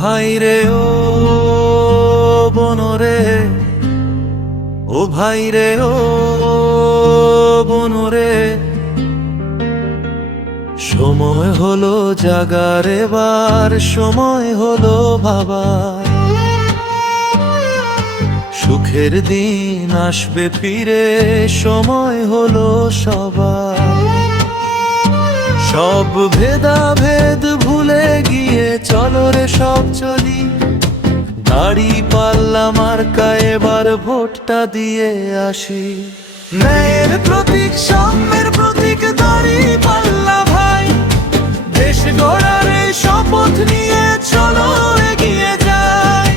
ভাই রে ও বনরে, ও ভাই রে ও বনরে, সময় হলো জাগার এবার, সময় হলো ভাবার। সুখের দিন আসবে ফিরে, সময় হলো সবার। সব ভেদাভেদ ভুলে গিয়ে চলো রে সব চলি, দাড়ি পাল্লা মার্কা এবার ভোটটা দিয়ে আসি। ন্যায়ের প্রতীক, সাম্যের প্রতীক দাড়ি পাল্লা ভাই, দেশ গড়ার এই শপথ নিয়ে চলো এগিয়ে যাই।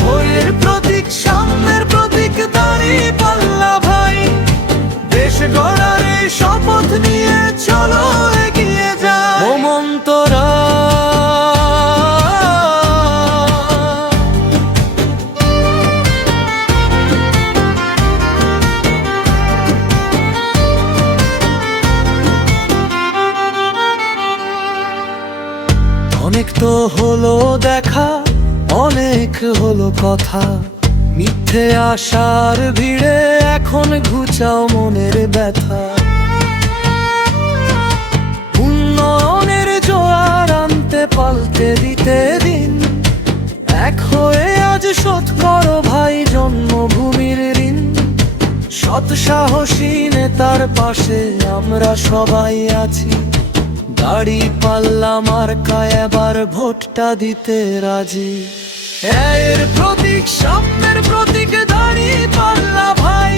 ভোরের প্রতীক, সাম্যের প্রতীক দাড়ি পাল্লা ভাই, দেশ গড়ার এই শপথ নিয়ে চলো এগিয়ে যাই। মমন্তরা অনেক তো হলো দেখা, অনেক হলো কথা, মিথ্যে আশার ভিড়ে এখন ঘুচাও মনের ব্যথা। উন্নয়নের জোয়ার আনতে পাল্টে দিতে দিন, এক হয়ে আজ শোধ করো ভাই জন্মভূমির ঋণ। সৎ সাহসী নেতার পাশে আমরা সবাই আছি, দাড়ি পাল্লা মার্কা এবার ভোটটা দিতে রাজি। এর প্রতীক, সাম্যের প্রতীক দাড়ি পাল্লা ভাই,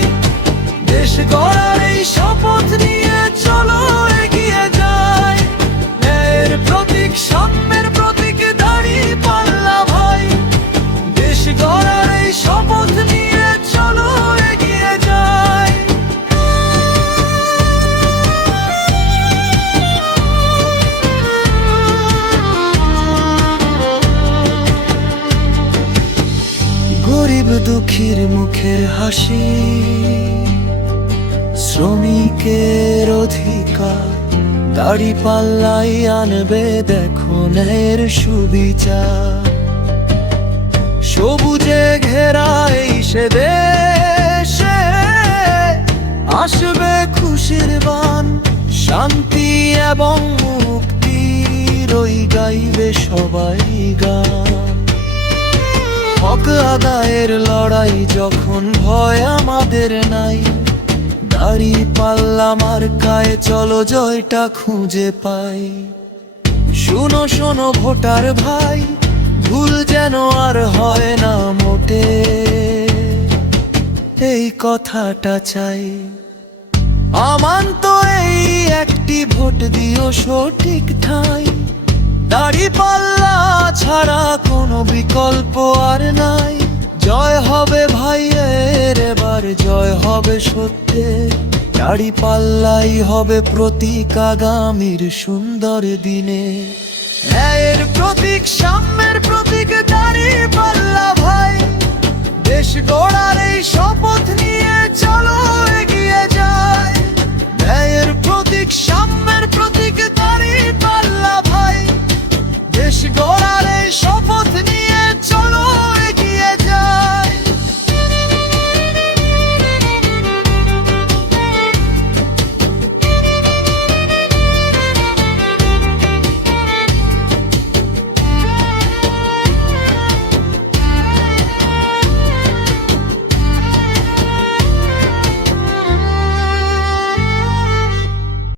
দেশ গড়ার এই শপথ নিয়ে চলো এগিয়ে যাই। এর প্রতীক, সাম্যের প্রতীক দাড়ি পাল্লা ভাই, দেশ গড়ার এই শপথ নিয়ে চলো এগিয়ে যাই। গরিব দুঃখীর মুখের হাসি, শ্রমিকের অধিকার, দাড়ি পাল্লাই আনবে দেখো ন্যায়ের সুবিচার। সবুজে ঘেরা এই সে দেশে আসবে খুশির বান, শান্তি এবং মুক্তির ওই গাইবে সবাই গান। হক আদায়ের লড়াই যখন ভয় আমাদের নাই, দাড়ি পাল্লা মার্কায় চলো জয়টা খুঁজে পাই। শুনো শোনো ভোটার ভাই, ভুল যেন আর হয় না মোটে, এই কথাটা চাই। আমান তো এই একটি ভোট দিও সঠিক ঠাঁই, দাড়ি পাল্লা ছাড়া কোনো বিকল্প আর নাই। জয় হবে ভাইয়ের এবার, জয় হবে সত্যের, দাড়ি পাল্লাই হবে প্রতীক আগামীর সুন্দর দিনে। ন্যায়ের প্রতীক, সাম্যের প্রতীক দাড়ি পাল্লা ভাই, দেশ গড়ার এই শপথ নিয়ে